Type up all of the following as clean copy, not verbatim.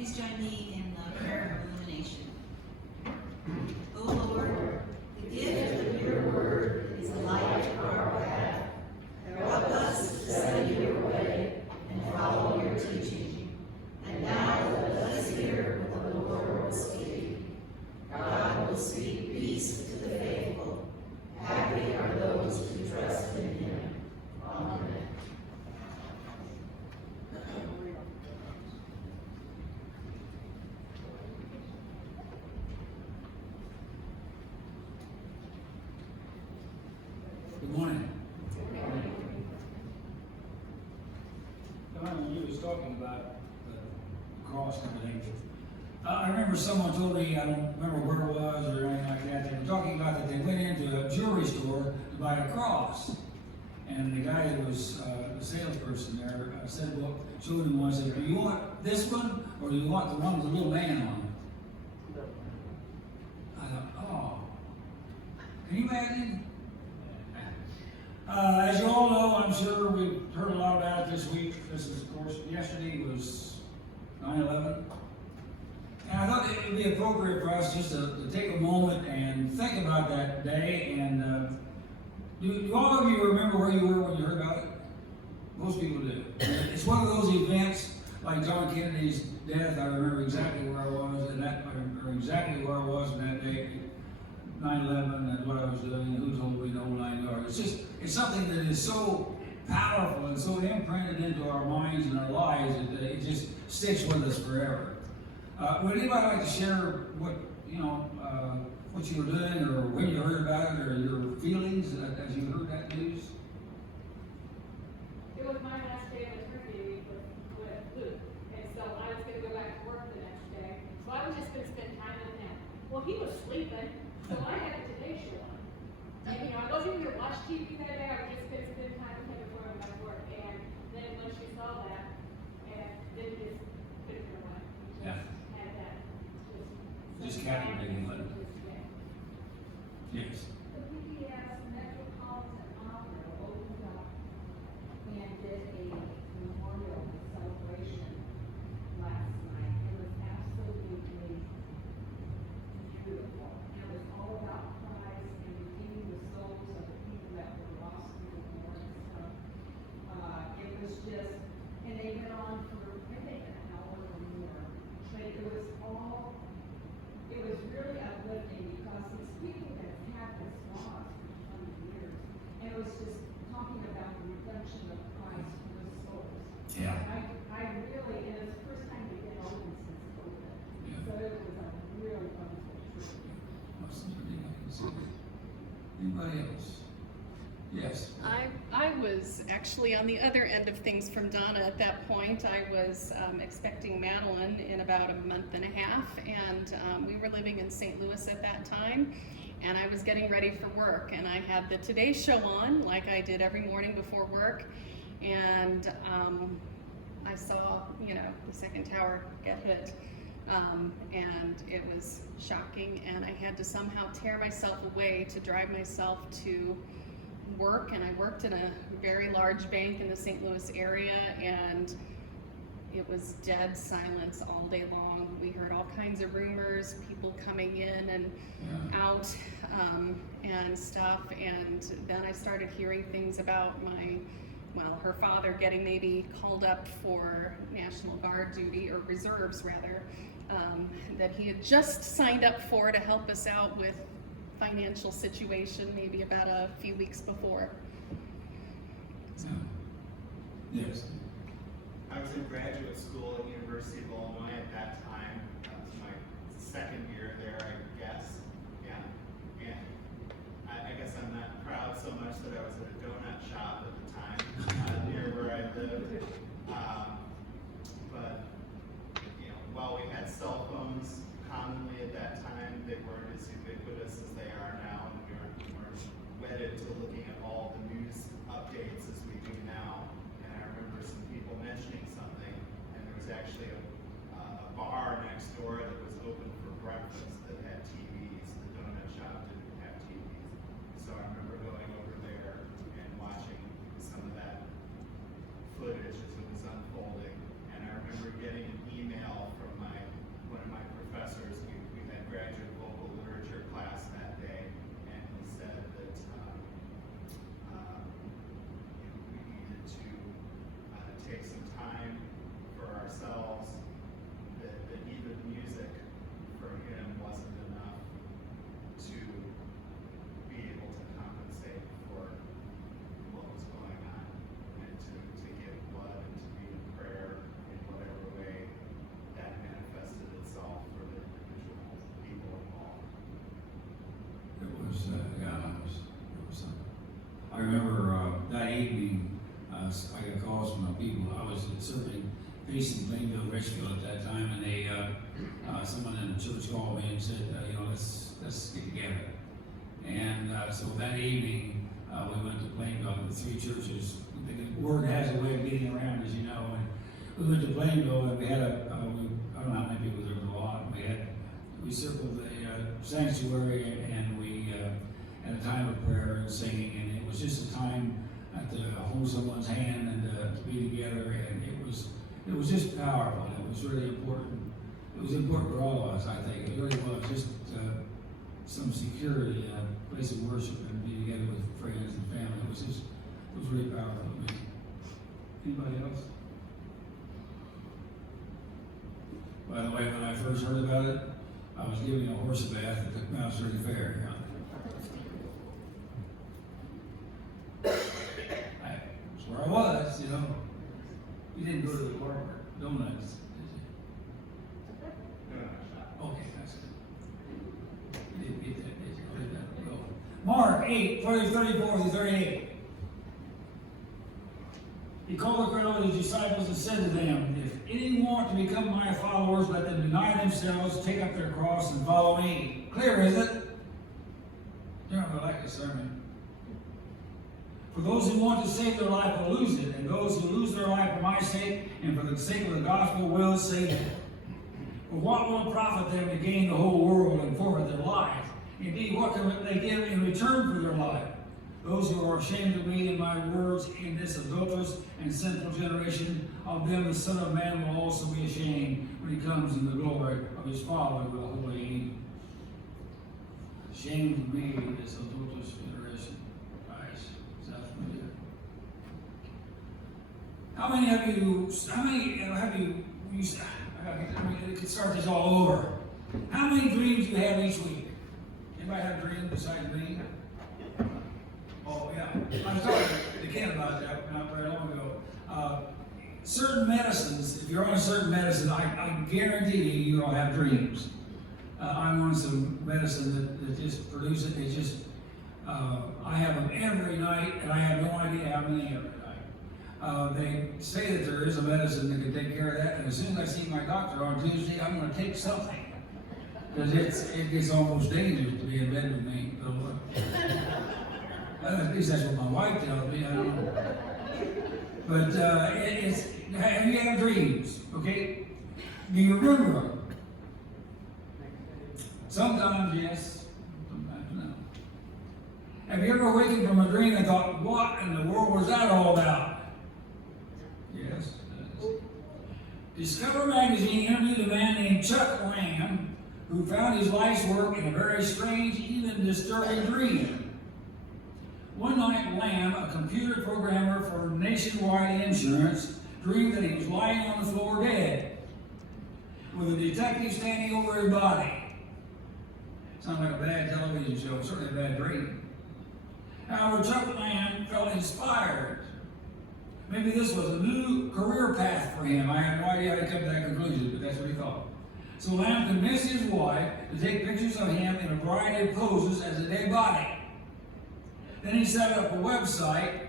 Please join me in the prayer of illumination. O Lord, the gift of your word is a light to our path. Help us to study your way and follow your teaching. And now let us hear what the Lord will speak. God will speak peace to the faithful. Happy are those who trust in him. Amen. Good morning. When you was talking about the cross and everything, I remember someone told me, I don't remember where it was or anything like that, they were talking about that they went into a jewelry store to buy a cross. And the guy that was the salesperson there said, well, showed him one, said, do you want this one or do you want the one with the little man on it? I thought, oh, can you imagine? As you all know, I'm sure we've heard a lot about it this week. This is, of course, yesterday was 9/11. And I thought it would be appropriate for us just to take a moment and think about that day. And do all of you remember where you were when you heard about it? Most people do. It's one of those events like John Kennedy's death. I remember exactly where I was, and I remember exactly where I was on that day. 9/11 and what I was doing, who's old, we know, 9 yards. It's something that is so powerful and so imprinted into our minds and our lives that it just sticks with us forever. Would anybody like to share what what you were doing, or when you heard about it, or your feelings as you heard that news? It was my last day of maternity leave with Luke, and so I was going to go back to work the next day. So I was just going to spend time with him. Well, he was sleeping. So I had a Today Show on. And, I wasn't going to watch TV that day. I was just going to spend time with him before I went back to work. And then when she saw that, and then just couldn't hear what. Yeah. Had that. Just captivating, but yes. The PBS Metropolitan Opera opened up and did a memorial celebration last night. It was absolutely beautiful. It was all about Christ and redeeming the souls of the people that were lost in the war and stuff. It was just, and they went on for maybe an hour or more. But it was really uplifting because it's people that have had this loss for 20 years. And it was just talking about the redemption of Christ for the souls. Yeah. I really, and it's the first time we've been open since COVID. Yeah. So it was a really wonderful trip. Anybody else? Yes. I was actually on the other end of things from Donna at that point. I was expecting Madeline in about a month and a half, and we were living in St. Louis at that time, and I was getting ready for work, and I had the Today Show on like I did every morning before work, and I saw, the second tower get hit. And it was shocking, and I had to somehow tear myself away to drive myself to work, and I worked in a very large bank in the St. Louis area, and it was dead silence all day long. We heard all kinds of rumors, people coming in and out and stuff, and then I started hearing things about her father getting maybe called up for National Guard duty, or reserves rather, that he had just signed up for to help us out with financial situation maybe about a few weeks before. Yes. I was in graduate school at University of Illinois at that time. That was my second year there, I guess. Yeah. And I guess I'm not proud so much that I was at a donut shop at the time near where I lived. But while we had cell phones commonly at that time, they weren't as ubiquitous as they are now, and we weren't wedded to looking at all the news updates as we do now. And I remember some people mentioning something, and there was actually a bar next door that was open for breakfast that had TVs. The donut shop didn't have TVs. So I remember going over there and watching some of that footage as it was unfolding. based in Plainville, Richfield at that time, and they, someone in the church called me and said, let's get together. And so that evening, we went to Plainville, the three churches. The word has a way of getting around, as you know. And we went to Plainville, and we had I don't know how many people there were, a lot. We circled the sanctuary, and we had a time of prayer and singing, and it was just a time to hold someone's hand and to be together, and it was just powerful. It was really important. It was important for all of us, I think. It really was just some security, a place of worship, and be together with friends and family. It was really powerful to me. Anybody else? By the way, when I first heard about it, I was giving a horse a bath at the Mouse City Fair. That's where I was, You didn't go to the bar for donuts, did you? Okay, that's good. You didn't get that, did you? Where did that go? Mark 8, 34 through 38. He called the crowd of his disciples and said to them, if any want to become my followers, let them deny themselves, take up their cross, and follow me. Clear, is it? You're not going to like a sermon. For those who want to save their life will lose it, and those who lose their life for my sake and for the sake of the gospel will save it. For what will it profit them to gain the whole world and forfeit their life? Indeed, what can they give in return for their life? Those who are ashamed of me and my words in this adulterous and sinful generation, of them the Son of Man will also be ashamed when he comes in the glory of his Father with the holy angels. Ashamed of me, this adulterous generation. Nice. Sounds familiar. How many have you we could start this all over. How many dreams do you have each week? Anybody have dreams besides me? Oh, yeah. I was talking to Ken about that not very long ago. Certain medicines, if you're on a certain medicine, I guarantee you'll have dreams. I'm on some medicine that just produces it. It's just, I have them every night, and I have no idea how many every night. They say that there is a medicine that can take care of that, and as soon as I see my doctor on Tuesday, I'm going to take something. Because it gets almost dangerous to be in bed with me. At least that's what my wife tells me. I don't know. But have you had dreams? Okay? Do you remember them? Sometimes yes, sometimes no. Have you ever awakened from a dream and thought, what in the world was that all about? Yes. Discover magazine interviewed a man named Chuck Lamb who found his life's work in a very strange, even disturbing dream. One night, Lamb, a computer programmer for Nationwide Insurance, dreamed that he was lying on the floor dead, with a detective standing over his body. Sounds like a bad television show, certainly a bad dream. However, Chuck Lamb felt inspired. Maybe this was a new career path for him. I have no idea how he came to that conclusion, but that's what he thought. So Lamb convinced his wife to take pictures of him in a variety of poses as a dead body. Then he set up a website.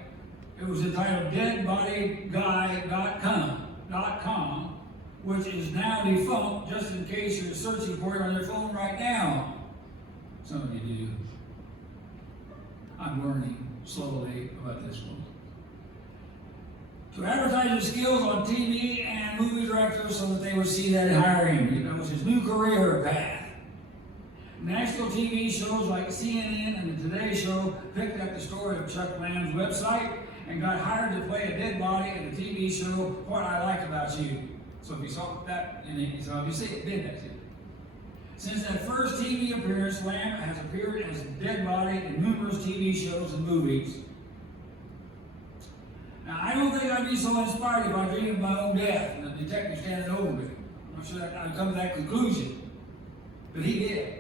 It was entitled deadbodyguy.com, which is now defunct, just in case you're searching for it on your phone right now. Some of you do. I'm learning slowly about this one. To advertise his skills on TV and movie directors so that they would see that and hire him. It was his new career path. National TV shows like CNN and the Today Show picked up the story of Chuck Lamb's website and got hired to play a dead body in the TV show What I Like About You. So if you saw that, so if you see it, did that to you. Since that first TV appearance, Lamb has appeared as a dead body in numerous TV shows and movies. Now, I don't think I'd be so inspired if I dreamed of my own death and the detective standing over me. I'm not sure that I'd come to that conclusion. But he did.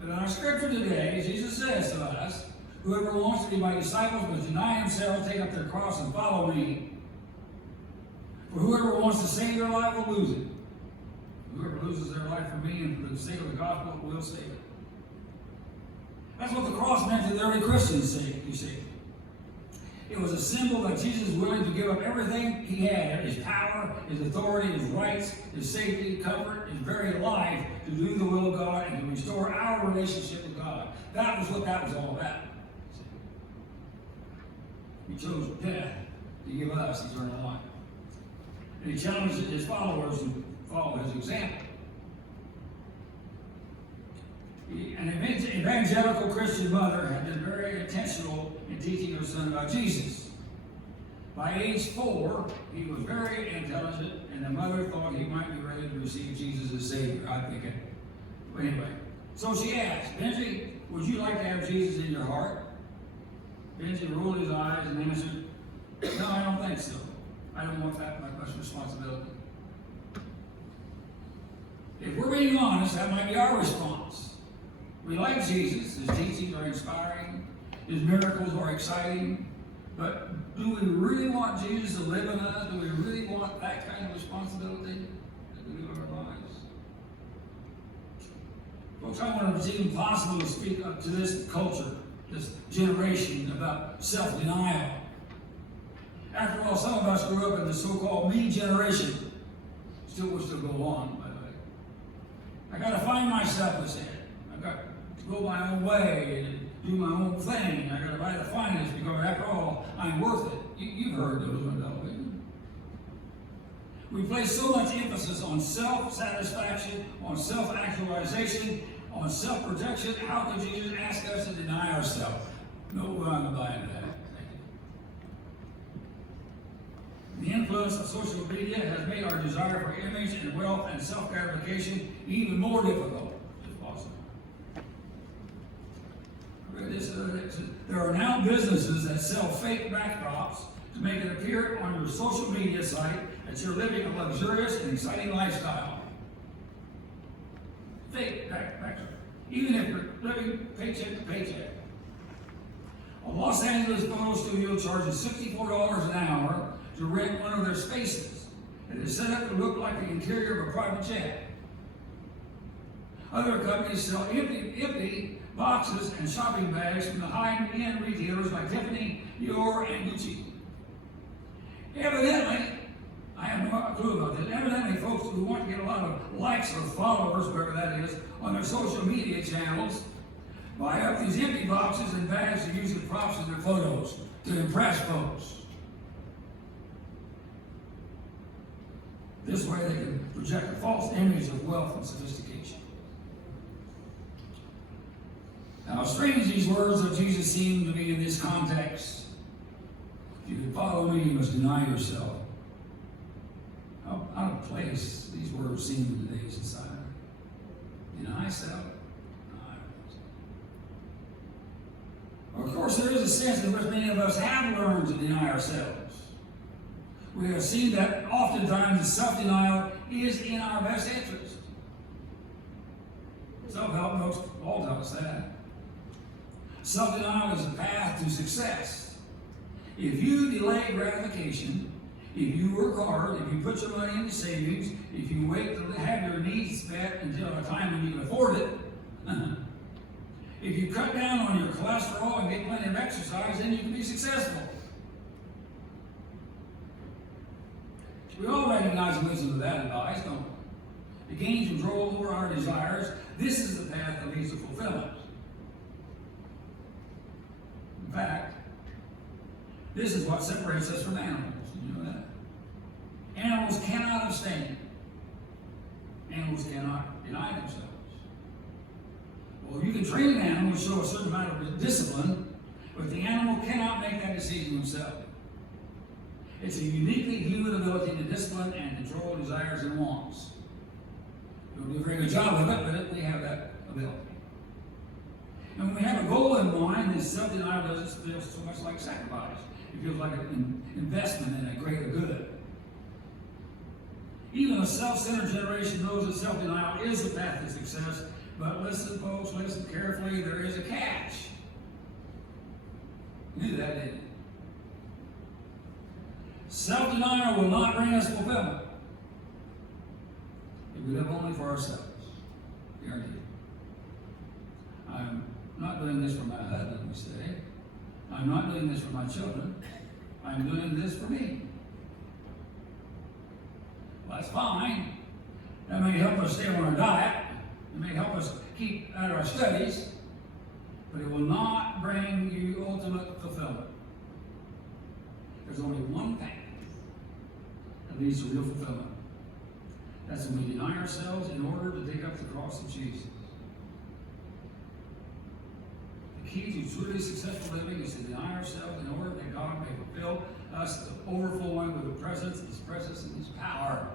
But in our scripture today, Jesus says to us, whoever wants to be my disciples must deny himself, take up their cross, and follow me. For whoever wants to save their life will lose it. Whoever loses their life for me and for the sake of the gospel will save it. That's what the cross meant to the early Christians, you see. It was a symbol that Jesus was willing to give up everything he had, his power, his authority, his rights, his safety, comfort, his very life, to do the will of God and to restore our relationship with God. That was what that was all about. He chose death to give us eternal life. And he challenged his followers to follow his example. An evangelical Christian mother had been very intentional in teaching her son about Jesus. By age 4, he was very intelligent, and the mother thought he might be ready to receive Jesus as Savior. I think it. But anyway, so she asked, Benji, would you like to have Jesus in your heart? Benji rolled his eyes and answered, no, I don't think so. I don't want that much responsibility. If we're being honest, that might be our response. We like Jesus, his teachings are inspiring, his miracles are exciting, but do we really want Jesus to live in us? Do we really want that kind of responsibility to live our lives? Folks, I wonder if it's even possible to speak up to this culture, this generation, about self-denial. After all, some of us grew up in the so-called me generation. Still will still go on, by the way. I got to find myself, they said. I got to go my own way and do my own thing. I got to buy the finest because, after all, I'm worth it. You've heard those on television. We place so much emphasis on self-satisfaction, on self-actualization, on self-protection. How could Jesus ask us to deny ourselves? No, I'm not buying that. The influence of social media has made our desire for image and wealth and self-gratification even more difficult, if possible. There are now businesses that sell fake backdrops to make it appear on your social media site that you're living a luxurious and exciting lifestyle. Fake backdrop, even if you're living paycheck to paycheck. A Los Angeles photo studio charges $64 an hour to rent one of their spaces. It is set up to look like the interior of a private jet. Other companies sell empty boxes and shopping bags from the high-end retailers like Tiffany, Dior, and Gucci. Evidently, I have no clue about this. Evidently, folks who want to get a lot of likes or followers, whatever that is, on their social media channels, buy up these empty boxes and bags to use as props in their photos to impress folks. This way they can project a false image of wealth and sophistication. Now, how strange these words of Jesus seem to be in this context. If you can follow me, you must deny yourself. How out of place these words seem in today's society. Deny self. Of course, there is a sense in which many of us have learned to deny ourselves. We have seen that oftentimes self-denial is in our best interest. Self-help books all tell us that. Self-denial is a path to success. If you delay gratification, if you work hard, if you put your money into savings, if you wait to have your needs met until a time when you can afford it, if you cut down on your cholesterol and get plenty of exercise, then you can be successful. We all recognize the wisdom of that advice, don't we? To gain control over our desires, this is the path that leads to fulfillment. In fact, this is what separates us from animals. Did you know that? Animals cannot abstain. Animals cannot deny themselves. Well, you can train an animal to show a certain amount of discipline, but the animal cannot make that decision himself. It's a uniquely human ability to discipline and control desires and wants. We don't do a very good job of it, but we have that ability. And when we have a goal in mind, then self-denial doesn't feel so much like sacrifice. It feels like an investment in a greater good. Even a self-centered generation knows that self-denial is the path to success, but listen, folks, listen carefully, there is a catch. You knew that, didn't you? Self-denial will not bring us fulfillment if we live only for ourselves. Guaranteed. I'm not doing this for my husband, we say. I'm not doing this for my children. I'm doing this for me. Well, that's fine. That may help us stay on our diet. It may help us keep at our studies. But it will not bring you ultimate fulfillment. There's only one thing that leads to real fulfillment. That's when we deny ourselves in order to take up the cross of Jesus. The key to truly successful living is to deny ourselves in order that God may fulfill us, overflowing with the presence, His presence, and His power.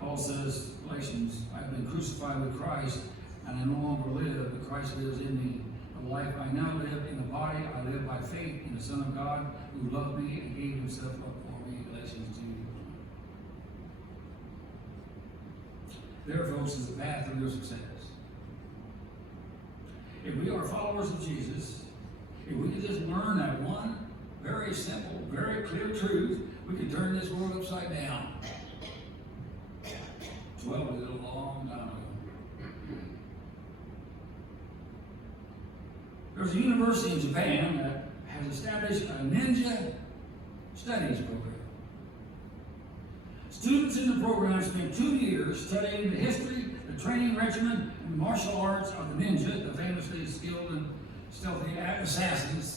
Paul says, Galatians, I have been crucified with Christ, and I no longer live, but Christ lives in me. The life I now live in the body, I live by faith in the Son of God, who loved me and gave Himself up for me. Galatians 2. There, folks, is the path to real success. If we are followers of Jesus, if we can just learn that one very simple, very clear truth, we can turn this world upside down. Well, we did a long time ago. There's a university in Japan that has established a ninja studies program. Students in the program spend 2 years studying the history, the training regimen, and the martial arts of the ninja, the famously skilled and stealthy assassins